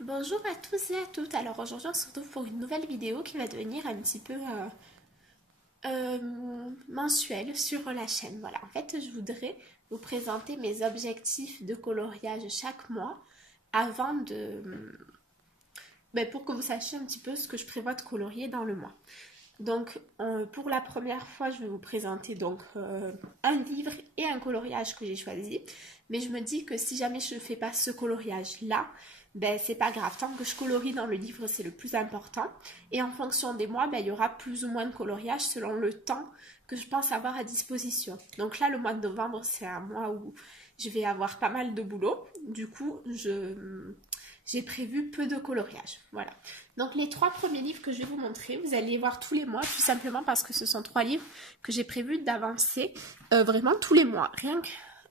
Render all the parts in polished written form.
Bonjour à tous et à toutes. Alors aujourd'hui on se retrouve pour une nouvelle vidéo qui va devenir un petit peu mensuelle sur la chaîne. Voilà, en fait je voudrais vous présenter mes objectifs de coloriage chaque mois avant de... pour que vous sachiez un petit peu ce que je prévois de colorier dans le mois. Donc pour la première fois je vais vous présenter donc un livre et un coloriage que j'ai choisi. Mais je me dis que si jamais je ne fais pas ce coloriage là, c'est pas grave, tant que je colorie dans le livre c'est le plus important, et en fonction des mois il y aura plus ou moins de coloriage selon le temps que je pense avoir à disposition. Donc là le mois de novembre c'est un mois où je vais avoir pas mal de boulot, du coup j'ai prévu peu de coloriage. Voilà, donc les 3 premiers livres que je vais vous montrer, vous allez les voir tous les mois, tout simplement parce que ce sont 3 livres que j'ai prévu d'avancer vraiment tous les mois, rien que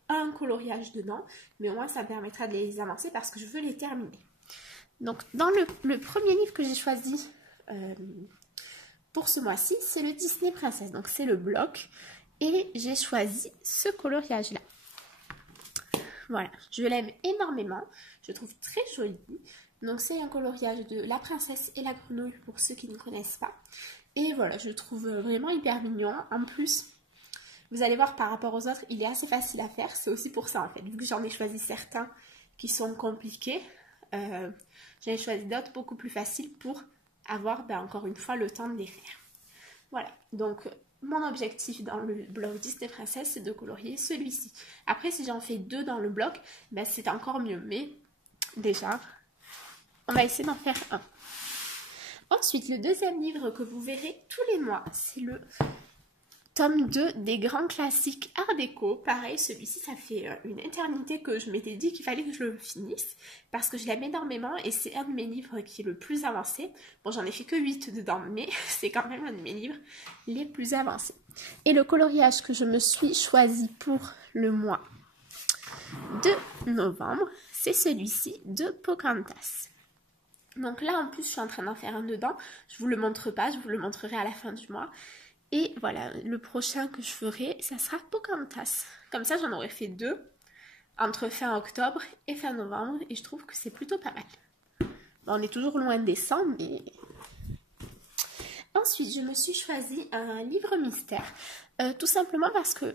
un coloriage dedans, mais au moins ça me permettra de les avancer parce que je veux les terminer. Donc dans le premier livre que j'ai choisi pour ce mois-ci, c'est le Disney Princess, donc c'est le bloc, et j'ai choisi ce coloriage là. Voilà, je l'aime énormément, je trouve très joli. Donc c'est un coloriage de la princesse et la grenouille pour ceux qui ne connaissent pas. Et voilà, je le trouve vraiment hyper mignon. En plus, vous allez voir par rapport aux autres, il est assez facile à faire. C'est aussi pour ça en fait, vu que j'en ai choisi certains qui sont compliqués, j'en ai choisi d'autres beaucoup plus faciles pour avoir encore une fois le temps de les faire. Voilà, donc mon objectif dans le bloc Disney Princess, c'est de colorier celui-ci. Après, si j'en fais 2 dans le bloc, c'est encore mieux. Mais déjà, on va essayer d'en faire un. Ensuite, le deuxième livre que vous verrez tous les mois, c'est le tome 2 des grands classiques Art déco. Pareil, celui-ci, ça fait une éternité que je m'étais dit qu'il fallait que je le finisse parce que je l'aime énormément et c'est un de mes livres qui est le plus avancé. Bon, j'en ai fait que 8 dedans, mais c'est quand même un de mes livres les plus avancés. Et le coloriage que je me suis choisi pour le mois de novembre, c'est celui-ci de Pocahontas. Donc là, en plus, je suis en train d'en faire un dedans. Je vous le montre pas, je vous le montrerai à la fin du mois. Et voilà, le prochain que je ferai, ça sera Pocahontas. Comme ça, j'en aurai fait 2 entre fin octobre et fin novembre. Et je trouve que c'est plutôt pas mal. Bon, on est toujours loin de décembre, mais... Ensuite, je me suis choisi un livre mystère. Tout simplement parce que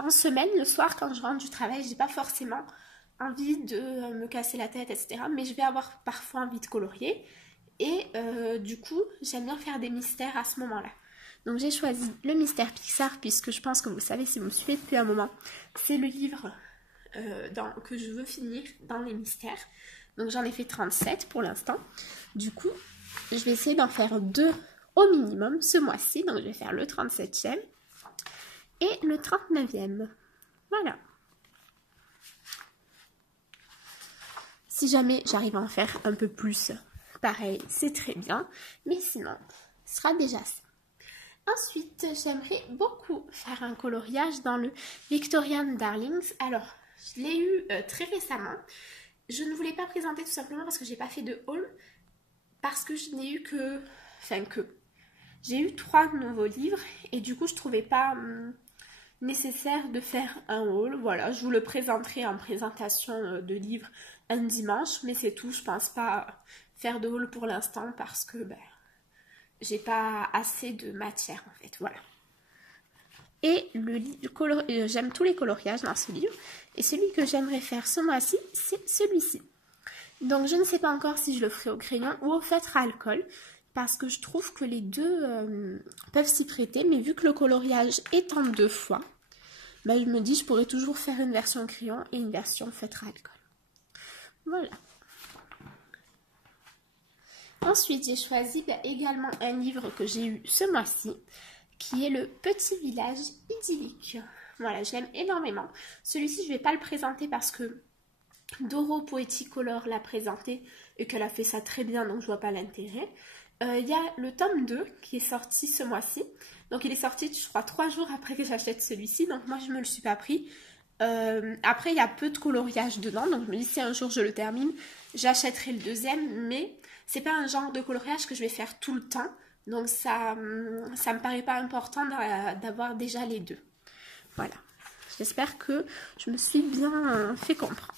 en semaine, le soir, quand je rentre du travail, j'ai pas forcément envie de me casser la tête, etc. Mais je vais avoir parfois envie de colorier. Et du coup, j'aime bien faire des mystères à ce moment-là. Donc j'ai choisi le mystère Pixar, puisque je pense que vous le savez si vous me suivez depuis un moment. C'est le livre que je veux finir dans les mystères. Donc j'en ai fait 37 pour l'instant. Du coup, je vais essayer d'en faire 2 au minimum ce mois-ci. Donc je vais faire le 37e et le 39e. Voilà. Si jamais j'arrive à en faire un peu plus, pareil, c'est très bien. Mais sinon, ce sera déjà ça. Ensuite, j'aimerais beaucoup faire un coloriage dans le Victorian Darlings. Alors, je l'ai eu très récemment. Je ne voulais pas présenter tout simplement parce que j'ai pas fait de haul. Parce que je n'ai eu que... J'ai eu 3 nouveaux livres et du coup, je trouvais pas nécessaire de faire un haul. Voilà, je vous le présenterai en présentation de livres un dimanche. Mais c'est tout, je pense pas faire de haul pour l'instant parce que... j'ai pas assez de matière en fait, voilà. Et j'aime tous les coloriages dans ce livre. Et celui que j'aimerais faire ce mois-ci, c'est celui-ci. Donc je ne sais pas encore si je le ferai au crayon ou au feutre à alcool. Parce que je trouve que les deux peuvent s'y prêter. Mais vu que le coloriage est en 2 fois, je me dis je pourrais toujours faire une version crayon et une version feutre à alcool. Voilà. Ensuite, j'ai choisi également un livre que j'ai eu ce mois-ci, qui est le Petit village idyllique. Voilà, je l'aime énormément. Celui-ci, je ne vais pas le présenter parce que Doro Poeticolor l'a présenté et qu'elle a fait ça très bien, donc je vois pas l'intérêt. Il y a le tome 2 qui est sorti ce mois-ci. Donc il est sorti, je crois, 3 jours après que j'achète celui-ci, donc moi je me le suis pas pris. Après, il y a peu de coloriage dedans, donc je me dis si un jour je le termine, j'achèterai le deuxième, mais c'est pas un genre de coloriage que je vais faire tout le temps, donc ça me paraît pas important d'avoir déjà les 2. Voilà, j'espère que je me suis bien fait comprendre.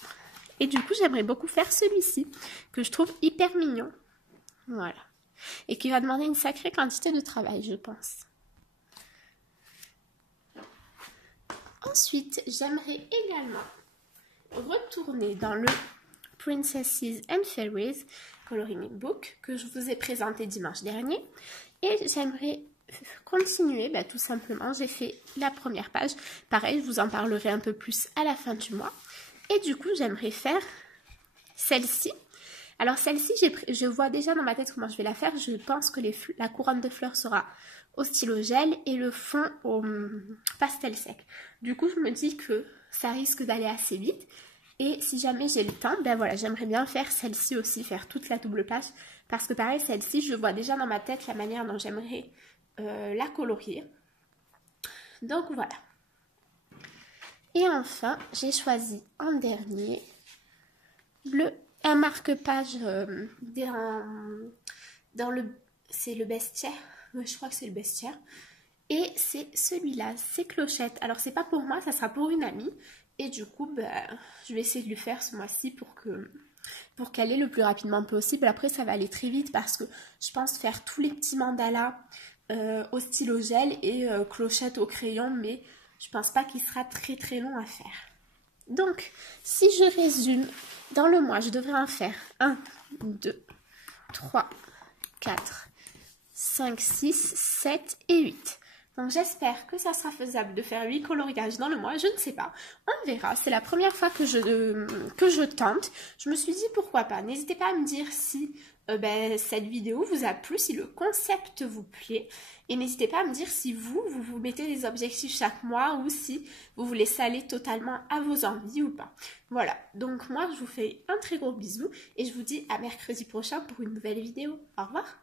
Et du coup, j'aimerais beaucoup faire celui-ci, que je trouve hyper mignon. Voilà. Et qui va demander une sacrée quantité de travail, je pense. Ensuite, j'aimerais également retourner dans le Princesses and Fairies Coloring Book que je vous ai présenté dimanche dernier. Et j'aimerais continuer, tout simplement, j'ai fait la première page. Pareil, je vous en parlerai un peu plus à la fin du mois. Et du coup, j'aimerais faire celle-ci. Alors celle-ci, je vois déjà dans ma tête comment je vais la faire. Je pense que la couronne de fleurs sera au stylo gel et le fond au pastel sec. Du coup, je me dis que ça risque d'aller assez vite. Et si jamais j'ai le temps, voilà, j'aimerais bien faire celle-ci aussi, faire toute la double page. Parce que pareil, celle-ci, je vois déjà dans ma tête la manière dont j'aimerais la colorier. Donc voilà. Et enfin, j'ai choisi en dernier un marque-page dans le... C'est le bestiaire. Je crois que c'est le bestiaire. Et c'est celui-là, c'est Clochette. Alors, c'est pas pour moi, ça sera pour une amie. Et du coup, je vais essayer de lui faire ce mois-ci pour qu'elle ait le plus rapidement possible. Après, ça va aller très vite parce que je pense faire tous les petits mandalas au stylo gel et Clochette au crayon. Mais je pense pas qu'il sera très très long à faire. Donc, si je résume, dans le mois, je devrais en faire 1, 2, 3, 4, 5, 6, 7 et 8. Donc j'espère que ça sera faisable de faire 8 coloriages dans le mois, je ne sais pas. On verra, c'est la première fois que je tente. Je me suis dit pourquoi pas. N'hésitez pas à me dire si cette vidéo vous a plu, si le concept vous plaît. Et n'hésitez pas à me dire si vous mettez des objectifs chaque mois ou si vous voulez s'aller totalement à vos envies ou pas. Voilà, donc moi je vous fais un très gros bisou et je vous dis à mercredi prochain pour une nouvelle vidéo. Au revoir!